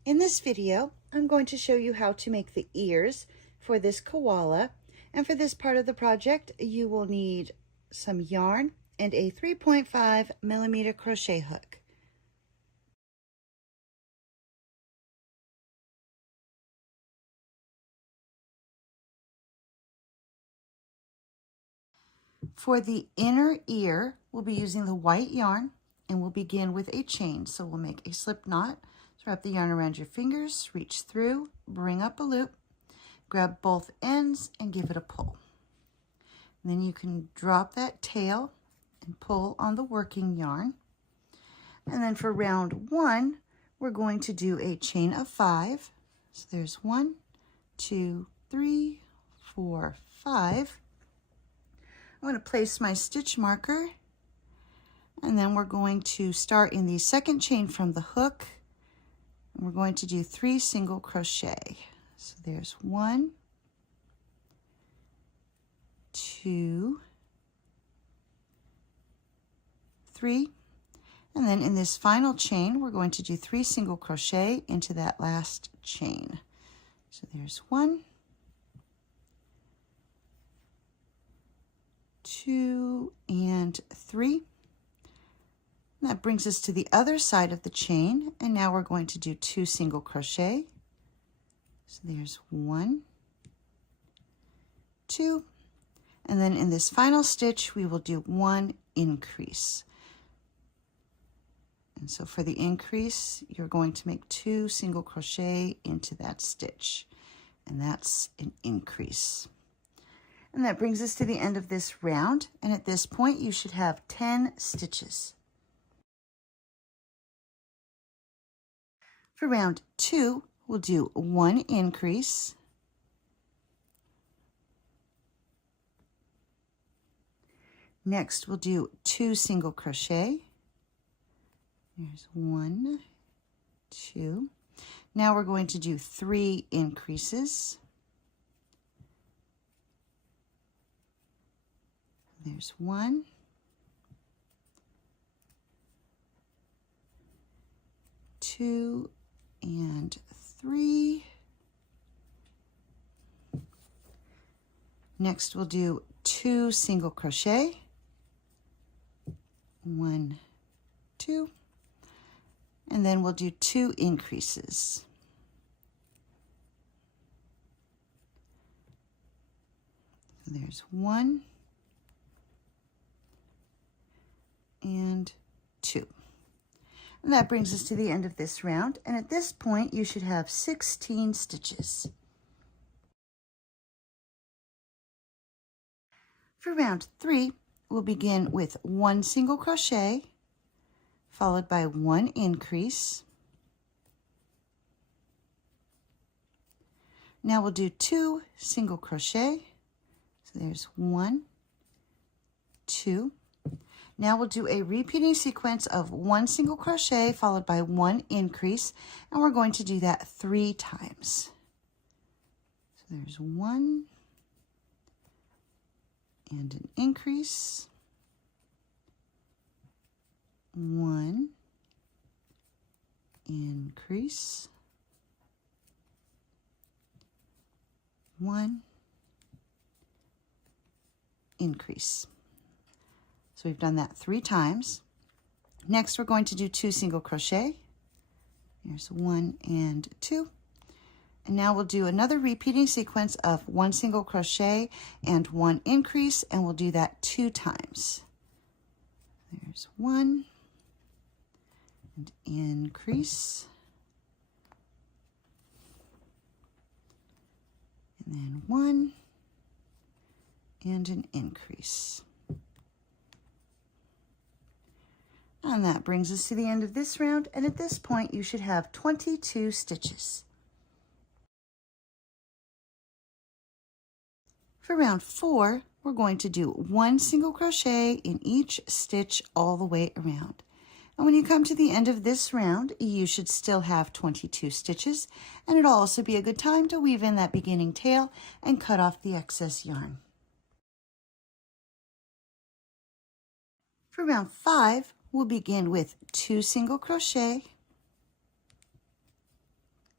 In this video, I'm going to show you how to make the ears for this koala. And for this part of the project, you will need some yarn and a 3.5mm crochet hook. For the inner ear, we'll be using the white yarn and we'll begin with a chain. So we'll make a slip knot, wrap the yarn around your fingers, reach through, bring up a loop, grab both ends and give it a pull. And then you can drop that tail and pull on the working yarn. And then for round 1, we're going to do a chain of 5. So there's 1, 2, 3, 4, 5. I'm going to place my stitch marker, and then we're going to start in the second chain from the hook, and we're going to do 3 single crochet. So there's 1, 2, 3, and then in this final chain we're going to do 3 single crochet into that last chain. So there's 1, 2, and 3. And that brings us to the other side of the chain, and now we're going to do 2 single crochet. So there's 1, 2, and then in this final stitch we will do 1 increase. And so for the increase, you're going to make 2 single crochet into that stitch, and that's an increase. And that brings us to the end of this round, and at this point you should have 10 stitches. For round 2, we'll do 1 increase, next we'll do 2 single crochet. There's 1, 2. Now we're going to do 3 increases. There's 1, 2, and 3. Next we'll do 2 single crochet. 1, 2, and then we'll do 2 increases. So there's 1 and 2. And that brings us to the end of this round, and at this point you should have 16 stitches. For round 3, we'll begin with 1 single crochet followed by 1 increase. Now we'll do 2 single crochet. So there's 1, 2. Now we'll do a repeating sequence of 1 single crochet followed by 1 increase, and we're going to do that 3 times. So there's 1 and an increase, 1 increase, 1 increase. So we've done that 3 times. Next we're going to do 2 single crochet. Here's 1 and 2. And now we'll do another repeating sequence of 1 single crochet and 1 increase, and we'll do that 2 times. There's 1 and increase, and then 1 and an increase. And that brings us to the end of this round, and at this point you should have 22 stitches. For round 4, we're going to do 1 single crochet in each stitch all the way around. And when you come to the end of this round, you should still have 22 stitches, and it'll also be a good time to weave in that beginning tail and cut off the excess yarn. For round 5, we'll begin with 2 single crochet,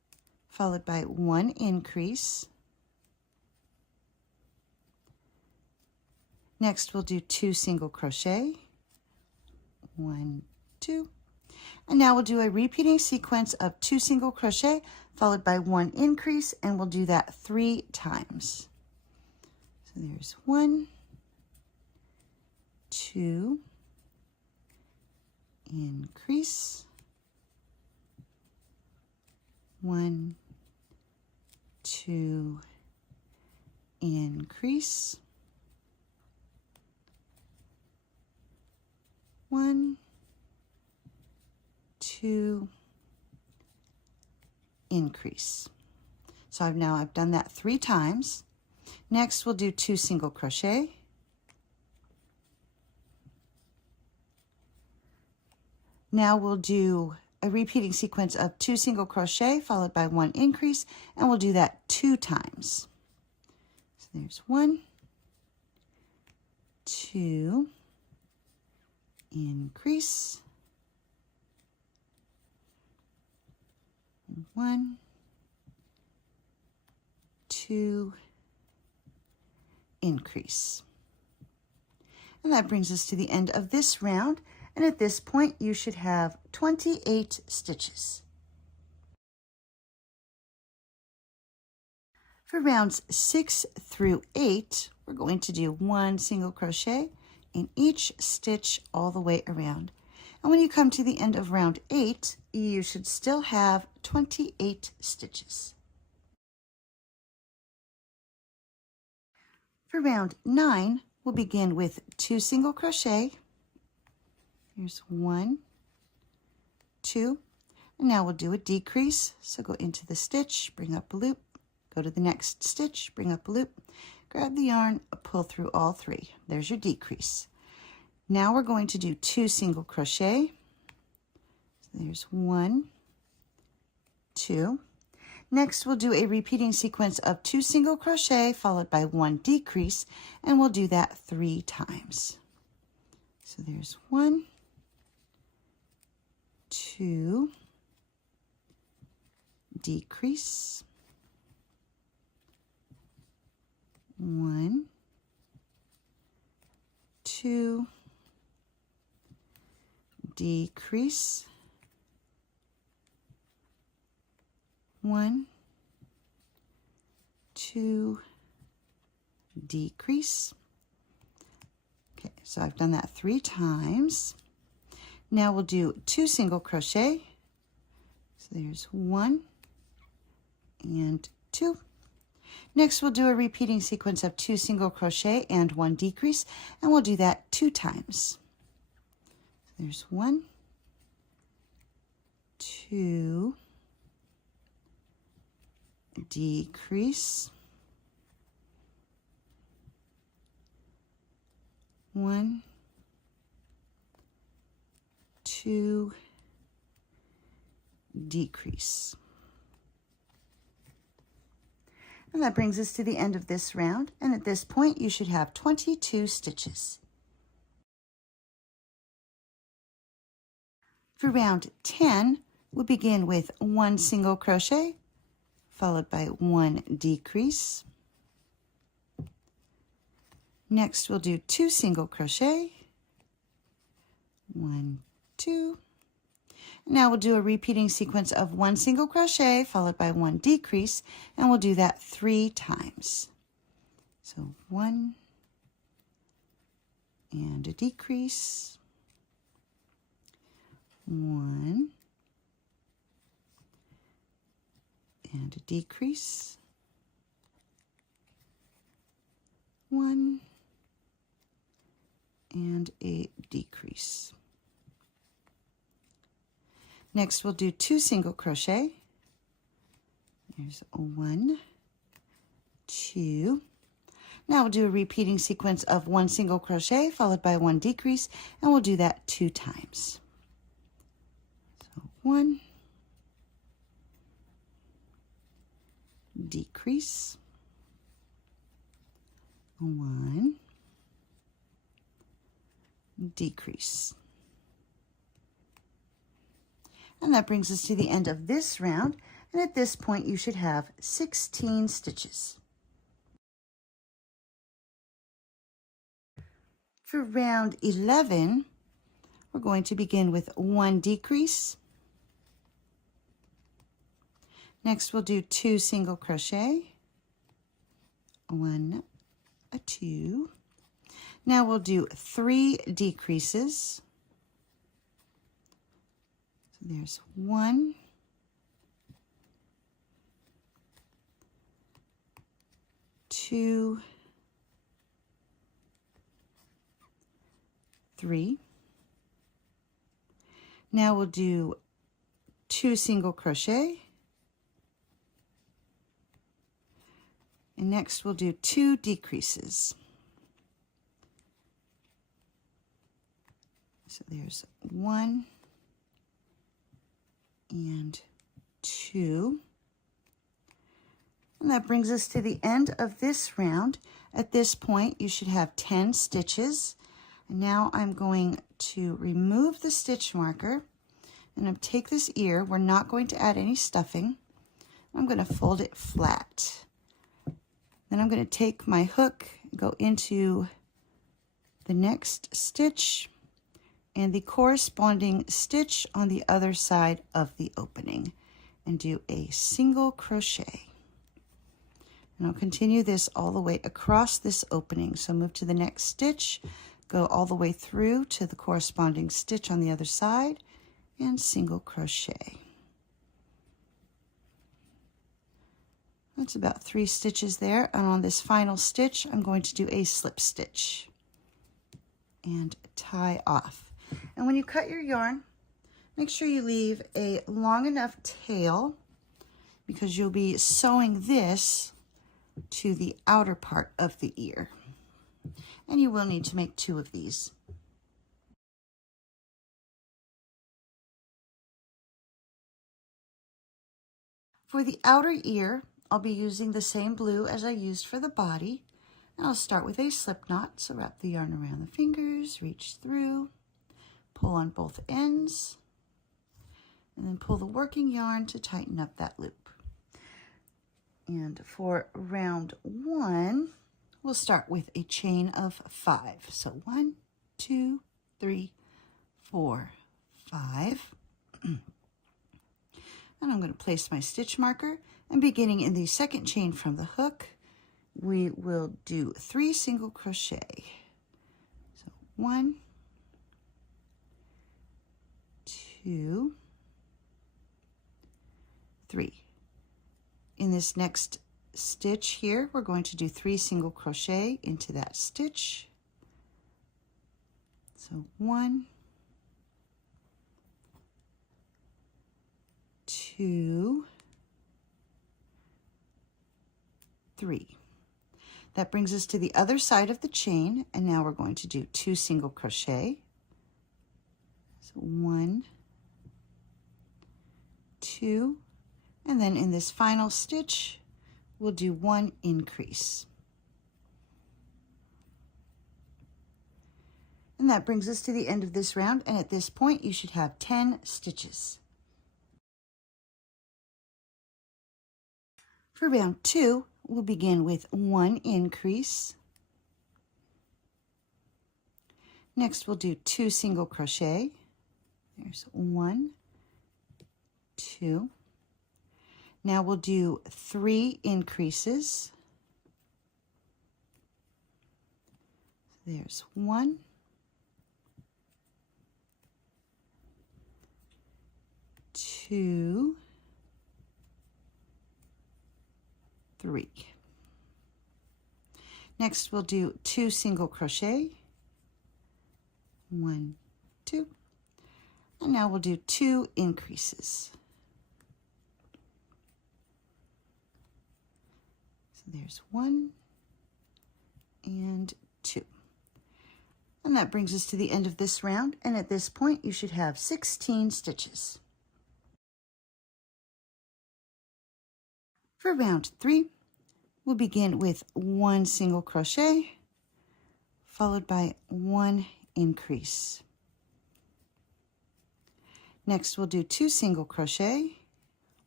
followed by 1 increase. Next we'll do 2 single crochet, 1, 2, and now we'll do a repeating sequence of 2 single crochet followed by 1 increase, and we'll do that 3 times. So there's 1, 2, increase, 1, 2, increase, 1, 2, increase. So I've done that 3 times. Next we'll do 2 single crochet. Now we'll do a repeating sequence of 2 single crochet followed by 1 increase, and we'll do that 2 times. So there's 1, 2, increase, 1, 2, increase. And that brings us to the end of this round, and at this point you should have 28 stitches. For rounds 6 through 8, we're going to do 1 single crochet in each stitch all the way around. And when you come to the end of round 8, you should still have 28 stitches. For round 9, we'll begin with 2 single crochet. Here's 1, 2, and now we'll do a decrease. So go into the stitch, bring up a loop, go to the next stitch, bring up a loop, grab the yarn, pull through all 3. There's your decrease. Now we're going to do 2 single crochet. So there's 1, 2. Next we'll do a repeating sequence of 2 single crochet followed by 1 decrease, and we'll do that 3 times. So there's 1, 2, decrease, 1, 2, decrease, 1, 2, decrease. Okay, so I've done that 3 times. Now we'll do 2 single crochet. So there's 1 and 2. Next we'll do a repeating sequence of 2 single crochet and 1 decrease, and we'll do that 2 times. So there's 1, 2, decrease, 1, 2, decrease. And that brings us to the end of this round, and at this point you should have 22 stitches. For round 10, we'll begin with 1 single crochet followed by 1 decrease. Next we'll do 2 single crochet, 1, 2. Now we'll do a repeating sequence of 1 single crochet followed by 1 decrease, and we'll do that 3 times. So 1 and a decrease, 1 and a decrease, 1 and a decrease. Next we'll do 2 single crochet. There's 1, 2. Now we'll do a repeating sequence of 1 single crochet followed by 1 decrease, and we'll do that 2 times. So 1, decrease, 1, decrease. And that brings us to the end of this round. And at this point, you should have 16 stitches. For round 11, we're going to begin with 1 decrease. Next, we'll do 2 single crochet, 1, a 2. Now we'll do 3 decreases. So there's 1, 2, 3. Now we'll do 2 single crochet. And next we'll do 2 decreases. So there's 1 and 2. And that brings us to the end of this round. At this point, you should have 10 stitches. And now I'm going to remove the stitch marker and I'm take this ear. We're not going to add any stuffing. I'm going to fold it flat. Then I'm going to take my hook, go into the next stitch and the corresponding stitch on the other side of the opening and do a single crochet. And I'll continue this all the way across this opening. So move to the next stitch, go all the way through to the corresponding stitch on the other side and single crochet. That's about 3 stitches there. And on this final stitch, I'm going to do a slip stitch and tie off. And when you cut your yarn, make sure you leave a long enough tail because you'll be sewing this to the outer part of the ear. And you will need to make 2 of these. For the outer ear, I'll be using the same blue as I used for the body. And I'll start with a slip knot. So wrap the yarn around the fingers, reach through, pull on both ends, and then pull the working yarn to tighten up that loop. And for round 1, we'll start with a chain of 5. So 1, 2, 3, 4, 5. And I'm going to place my stitch marker, and beginning in the second chain from the hook, we will do 3 single crochet. So 1, 2, 3. In this next stitch here, we're going to do 3 single crochet into that stitch. So 1, 2, 3. That brings us to the other side of the chain, and now we're going to do 2 single crochet. So 1, 2, and then in this final stitch, we'll do 1 increase. And that brings us to the end of this round, and at this point, you should have 10 stitches. For round 2, we'll begin with 1 increase. Next, we'll do 2 single crochet. There's 1, 2. Now we'll do 3 increases. There's 1, 2, 3. Next, we'll do 2 single crochet. 1, 2. And now we'll do 2 increases. So there's 1 and 2. And that brings us to the end of this round. And at this point, you should have 16 stitches. For round 3, we'll begin with 1 single crochet, followed by 1 increase. Next, we'll do 2 single crochet,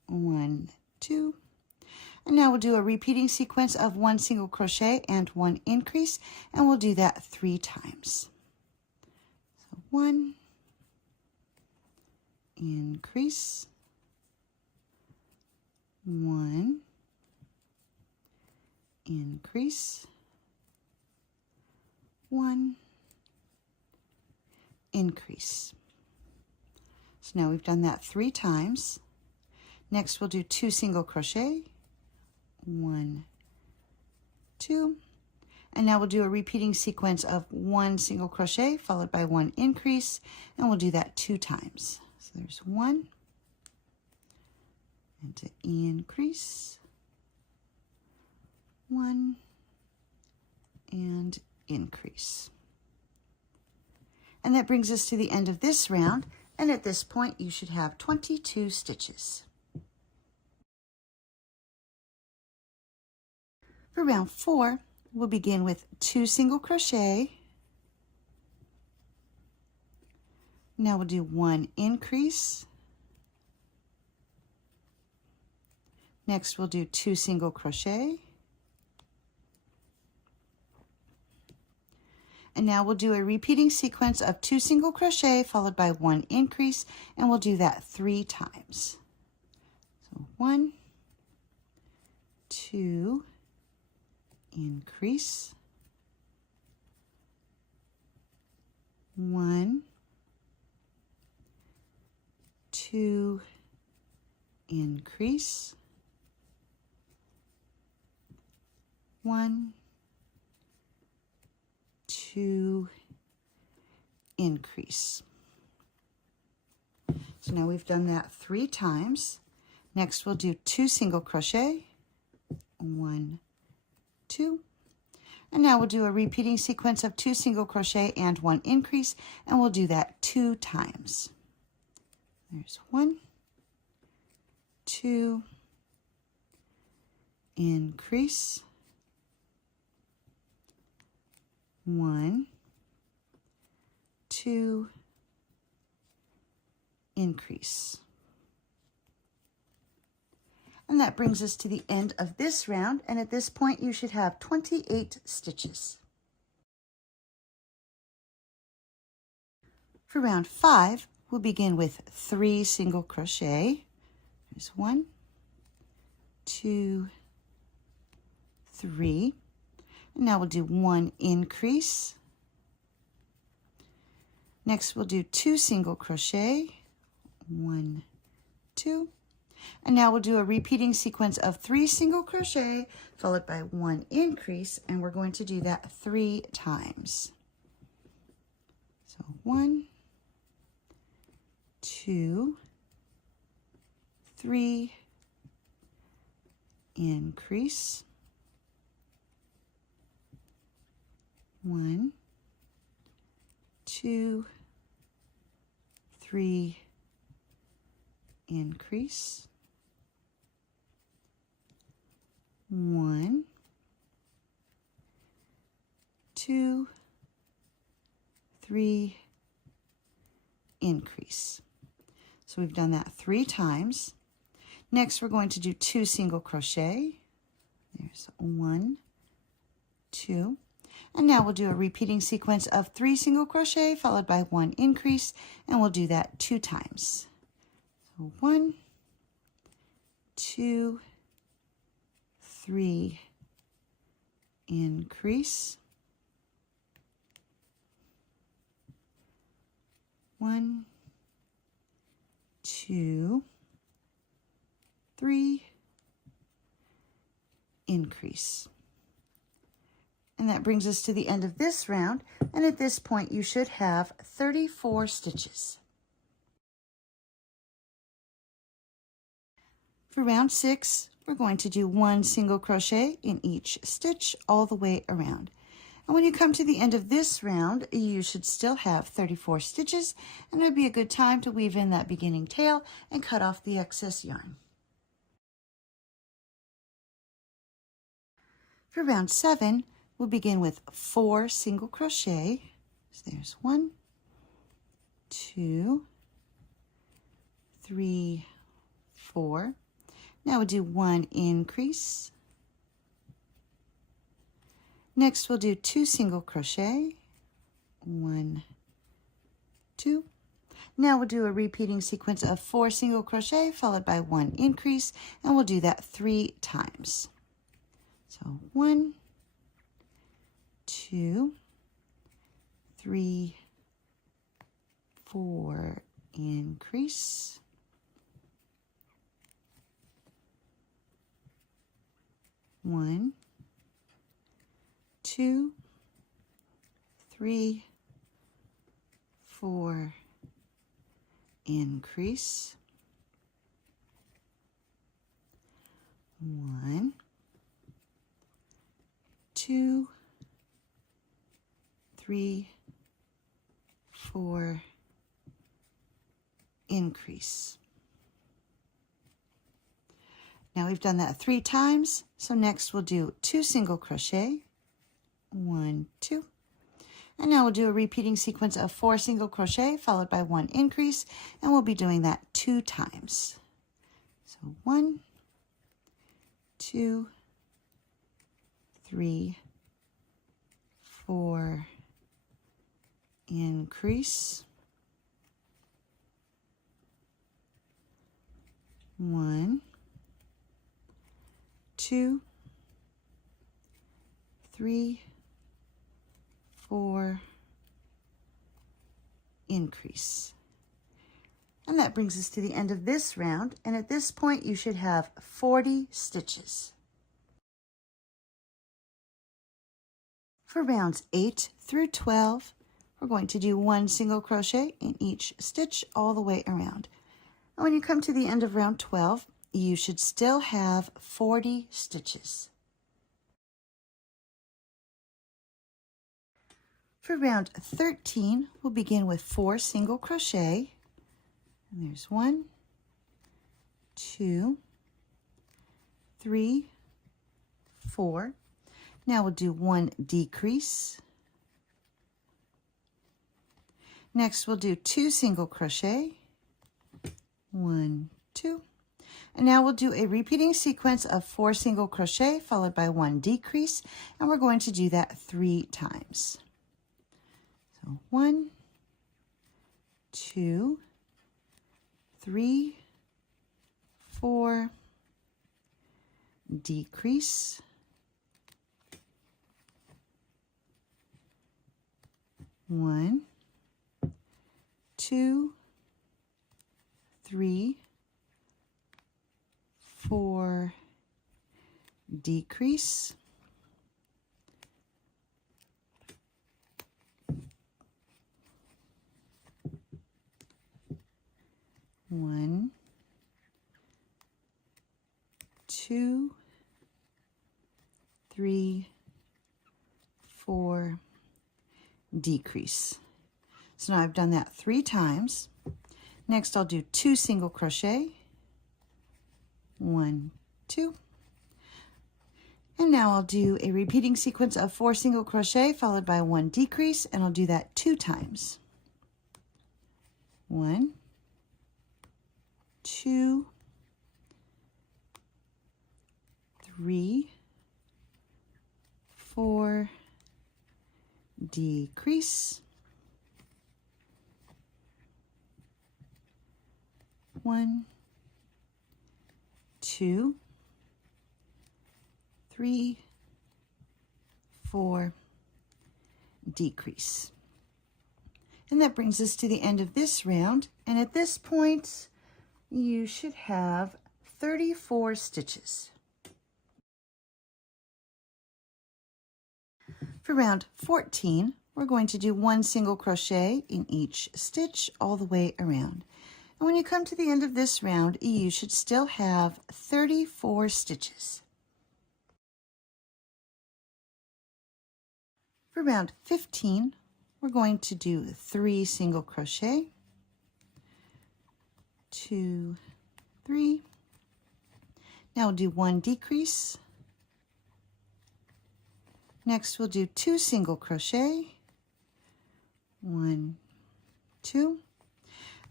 1, 2. And now we'll do a repeating sequence of 1 single crochet and 1 increase, and we'll do that 3 times. So 1, increase, 1, increase, 1, increase. So now we've done that 3 times. Next we'll do 2 single crochet, 1, 2, and now we'll do a repeating sequence of 1 single crochet followed by 1 increase, and we'll do that 2 times. So there's 1, and to increase, 1, and increase. And that brings us to the end of this round, and at this point you should have 22 stitches. For round 4, we'll begin with 2 single crochet. Now we'll do 1 increase. Next we'll do 2 single crochet. And now we'll do a repeating sequence of 2 single crochet followed by 1 increase, and we'll do that 3 times. So 1, 2, increase, 1, 2, increase, 1, 2, increase. So now we've done that 3 times. Next we'll do 2 single crochet, 1, 2, and now we'll do a repeating sequence of 2 single crochet and 1 increase, and we'll do that 2 times. There's 1, 2, increase, 1, 2, increase. And that brings us to the end of this round, and at this point you should have 28 stitches. For round 5, we'll begin with 3 single crochet. There's 1, 2, 3. And now we'll do 1 increase. Next we'll do 2 single crochet, 1, 2. And now we'll do a repeating sequence of 3 single crochet followed by 1 increase, and we're going to do that 3 times. So 1, 2, 3, increase, 1, 2, 3, increase, 1, 2, 3, increase. So we've done that 3 times. Next we're going to do 2 single crochet. There's 1, 2, and now we'll do a repeating sequence of 3 single crochet followed by 1 increase, and we'll do that 2 times. So 1, 2, 3, increase, 1, 2, 3, increase. And that brings us to the end of this round, and at this point you should have 34 stitches. For round 6, we're going to do 1 single crochet in each stitch all the way around. And when you come to the end of this round, you should still have 34 stitches, and it would be a good time to weave in that beginning tail and cut off the excess yarn. For round 7, we'll begin with 4 single crochet. So there's 1, 2, 3, 4. Now we'll do 1 increase. Next we'll do 2 single crochet, 1, 2. Now we'll do a repeating sequence of 4 single crochet followed by 1 increase, and we'll do that 3 times. So 1, 2, 3, 4, increase, 1, 2, 3, 4, increase, 1, 2, 3, 4, increase. Now we've done that 3 times, so next we'll do 2 single crochet, 1, 2, and now we'll do a repeating sequence of 4 single crochet followed by 1 increase, and we'll be doing that 2 times. So 1, 2, 3, 4, increase, 1, 2, 3, 4, increase. And that brings us to the end of this round, and at this point you should have 40 stitches. For rounds 8 through 12, we're going to do 1 single crochet in each stitch all the way around. And when you come to the end of round 12, you should still have 40 stitches. For round 13, we'll begin with 4 single crochet. And there's 1, 2, 3, 4. Now we'll do 1 decrease. Next we'll do 2 single crochet, 1, 2. And now we'll do a repeating sequence of 4 single crochet followed by 1 decrease, and we're going to do that 3 times. So 1, 2, 3, 4, decrease, 1, 2, 3, 4, decrease, 1, 2, 3, 4, decrease. So now I've done that 3 times. Next I'll do 2 single crochet, 1, 2, and now I'll do a repeating sequence of 4 single crochet followed by 1 decrease, and I'll do that 2 times. 1, 2, 3, 4, decrease, 1, 2, 3, 4, decrease. And that brings us to the end of this round, and at this point you should have 34 stitches. For round 14, we're going to do 1 single crochet in each stitch all the way around. And when you come to the end of this round, you should still have 34 stitches. For round 15, we're going to do 3 single crochet, 2, 3. Now we'll do 1 decrease. Next we'll do 2 single crochet, 1, 2.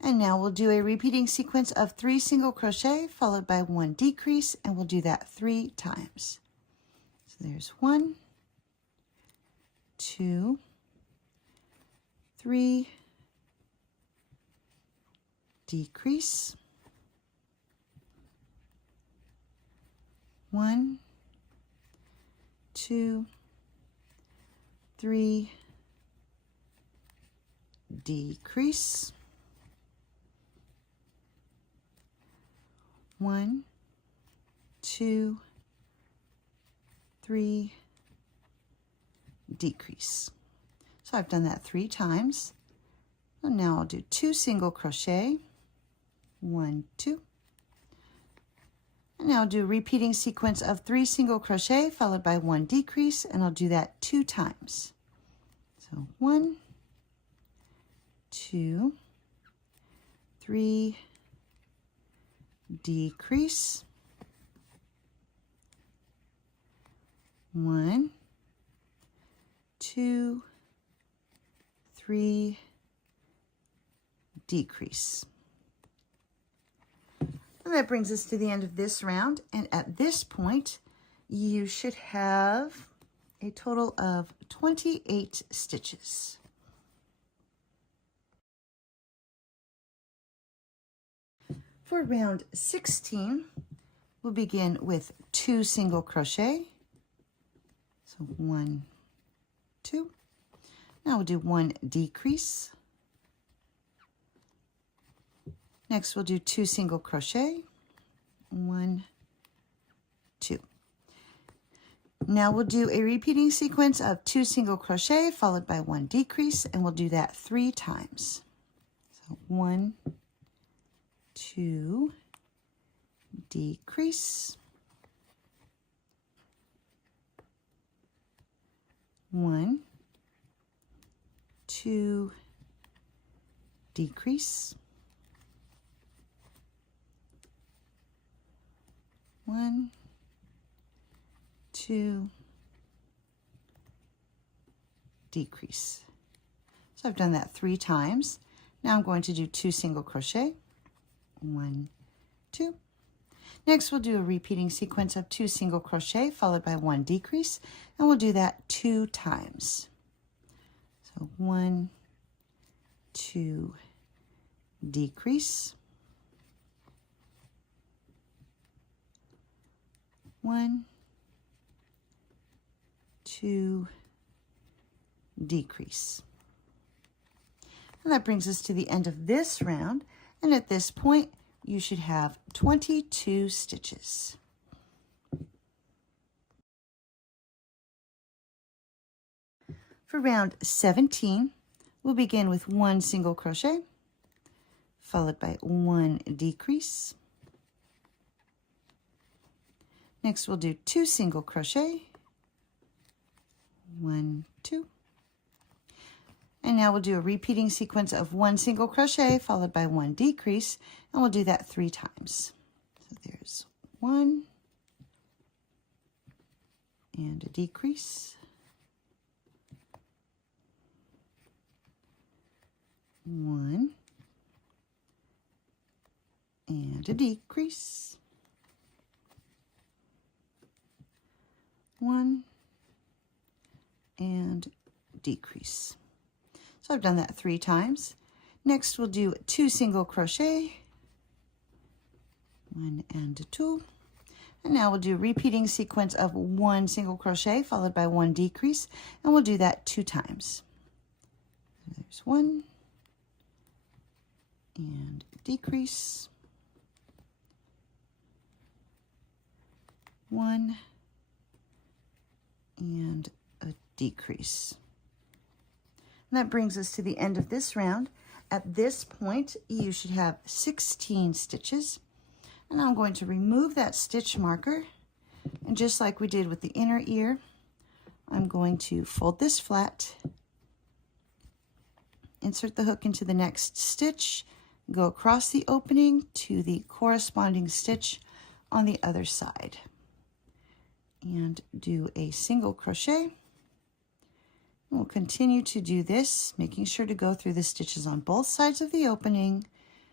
And now we'll do a repeating sequence of 3 single crochet followed by 1 decrease, and we'll do that 3 times. So there's 1, 2, 3, decrease, 1, 2, 3, decrease, 1, 2, 3, decrease. So I've done that 3 times. And now I'll do 2 single crochet, 1, 2. And now I'll do a repeating sequence of 3 single crochet followed by 1 decrease, and I'll do that 2 times. So 1, 2, 3, decrease, 1, 2, 3, decrease. And that brings us to the end of this round, and at this point you should have a total of 28 stitches. For round 16, we'll begin with 2 single crochet. So 1, 2. Now we'll do 1 decrease. Next we'll do 2 single crochet, 1, 2. Now we'll do a repeating sequence of 2 single crochet followed by 1 decrease, and we'll do that 3 times. So 1, 2, decrease, 1, 2, decrease, 1, 2, decrease. So I've done that 3 times. Now I'm going to do 2 single crochet, 1, 2. Next we'll do a repeating sequence of 2 single crochet followed by 1 decrease, and we'll do that 2 times. So 1, 2, decrease, 1, 2, decrease. And that brings us to the end of this round, and at this point you should have 22 stitches. For round 17, we'll begin with 1 single crochet followed by 1 decrease. Next we'll do 2 single crochet, 1, 2. And now we'll do a repeating sequence of 1 single crochet followed by 1 decrease, and we'll do that 3 times. So there's 1 and a decrease, 1 and a decrease, 1 and decrease. So I've done that 3 times. Next we'll do 2 single crochet, 1 and 2. And now we'll do a repeating sequence of 1 single crochet followed by 1 decrease, and we'll do that 2 times. So there's 1 and a decrease, 1 and a decrease. And that brings us to the end of this round. At this point, you should have 16 stitches. And I'm going to remove that stitch marker. And just like we did with the inner ear, I'm going to fold this flat, insert the hook into the next stitch, go across the opening to the corresponding stitch on the other side, and do a single crochet. We'll continue to do this, making sure to go through the stitches on both sides of the opening,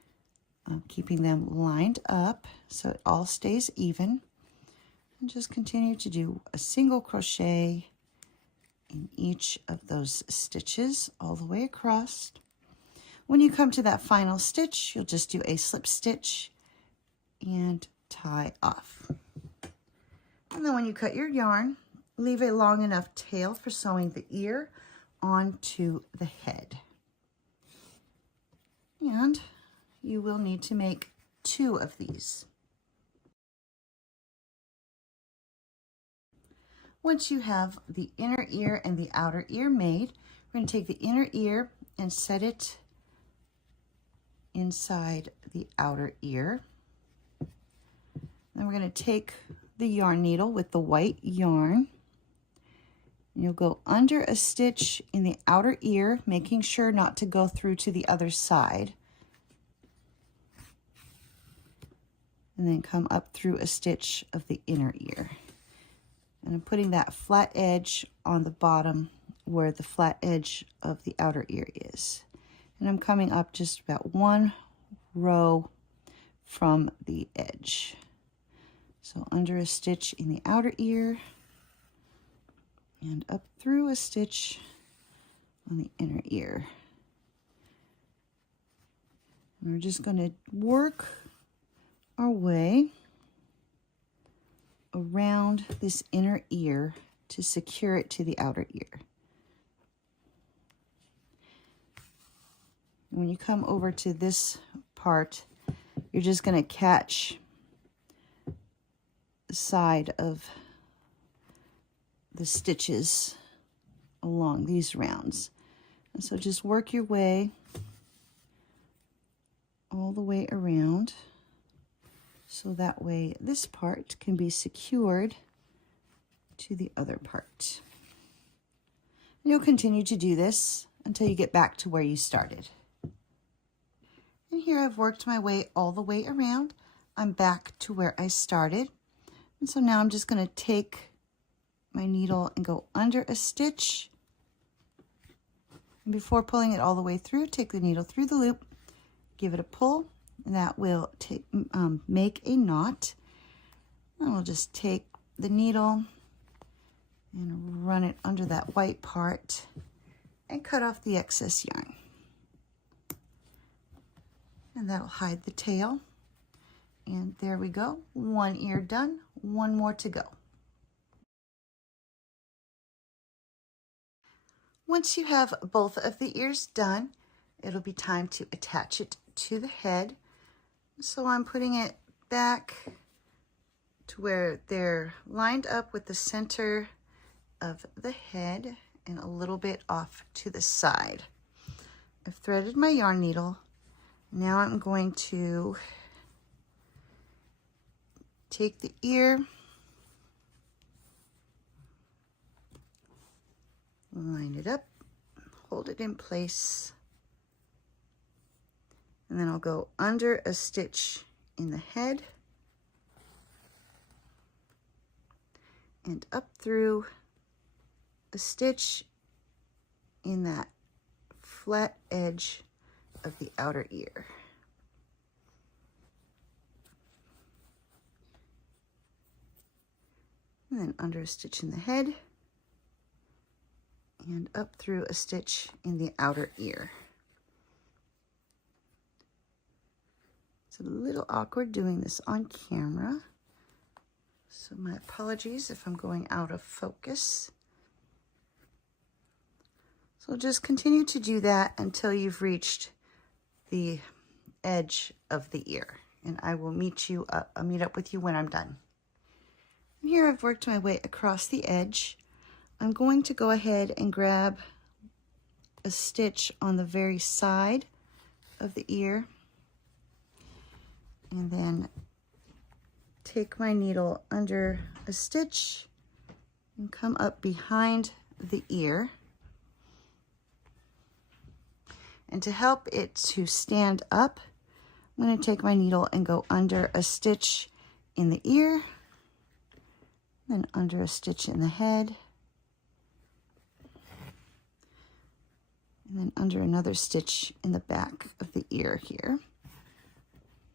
keeping them lined up so it all stays even. And just continue to do a single crochet in each of those stitches all the way across. When you come to that final stitch, you'll just do a slip stitch and tie off. And then when you cut your yarn, leave a long enough tail for sewing the ear onto the head. And you will need to make 2 of these. Once you have the inner ear and the outer ear made, we're going to take the inner ear and set it inside the outer ear. Then we're going to take the yarn needle with the white yarn. And you'll go under a stitch in the outer ear, making sure not to go through to the other side. And then come up through a stitch of the inner ear. And I'm putting that flat edge on the bottom where the flat edge of the outer ear is. And I'm coming up just about 1 row from the edge. So under a stitch in the outer ear and up through a stitch on the inner ear. And we're just going to work our way around this inner ear to secure it to the outer ear. When you come over to this part, you're just going to catch the side of the stitches along these rounds. And so just work your way all the way around. So that way this part can be secured to the other part. And you'll continue to do this until you get back to where you started. And here I've worked my way all the way around. I'm back to where I started. And so now I'm just going to take my needle and go under a stitch. And before pulling it all the way through, take the needle through the loop, give it a pull. And that will make a knot. And we'll just take the needle and run it under that white part and cut off the excess yarn. And that'll hide the tail. And there we go. 1 ear done, 1 more to go. Once you have both of the ears done, it'll be time to attach it to the head. So I'm putting it back to where they're lined up with the center of the head and a little bit off to the side. I've threaded my yarn needle. Now I'm going to take the ear, line it up, hold it in place. And then I'll go under a stitch in the head and up through a stitch in that flat edge of the outer ear. And then under a stitch in the head and up through a stitch in the outer ear. It's a little awkward doing this on camera, so my apologies if I'm going out of focus. So just continue to do that until you've reached the edge of the ear, and I will meet up with you when I'm done. And here I've worked my way across the edge. I'm going to go ahead and grab a stitch on the very side of the ear, and then take my needle under a stitch and come up behind the ear. And to help it to stand up, I'm going to take my needle and go under a stitch in the ear, then under a stitch in the head, and then under another stitch in the back of the ear here.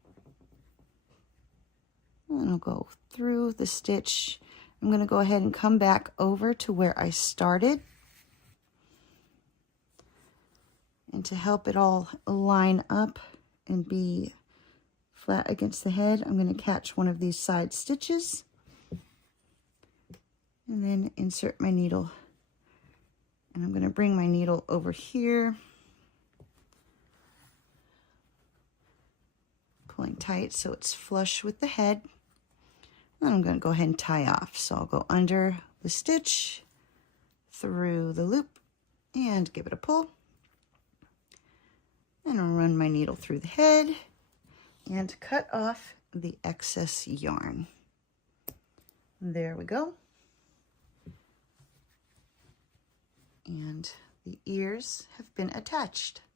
I'll go through the stitch. I'm going to go ahead and come back over to where I started. And to help it all line up and be flat against the head, I'm going to catch one of these side stitches and then insert my needle. And I'm going to bring my needle over here, pulling tight so it's flush with the head. And I'm going to go ahead and tie off. So I'll go under the stitch, through the loop, and give it a pull. And I'll run my needle through the head and cut off the excess yarn. There we go. And the ears have been attached.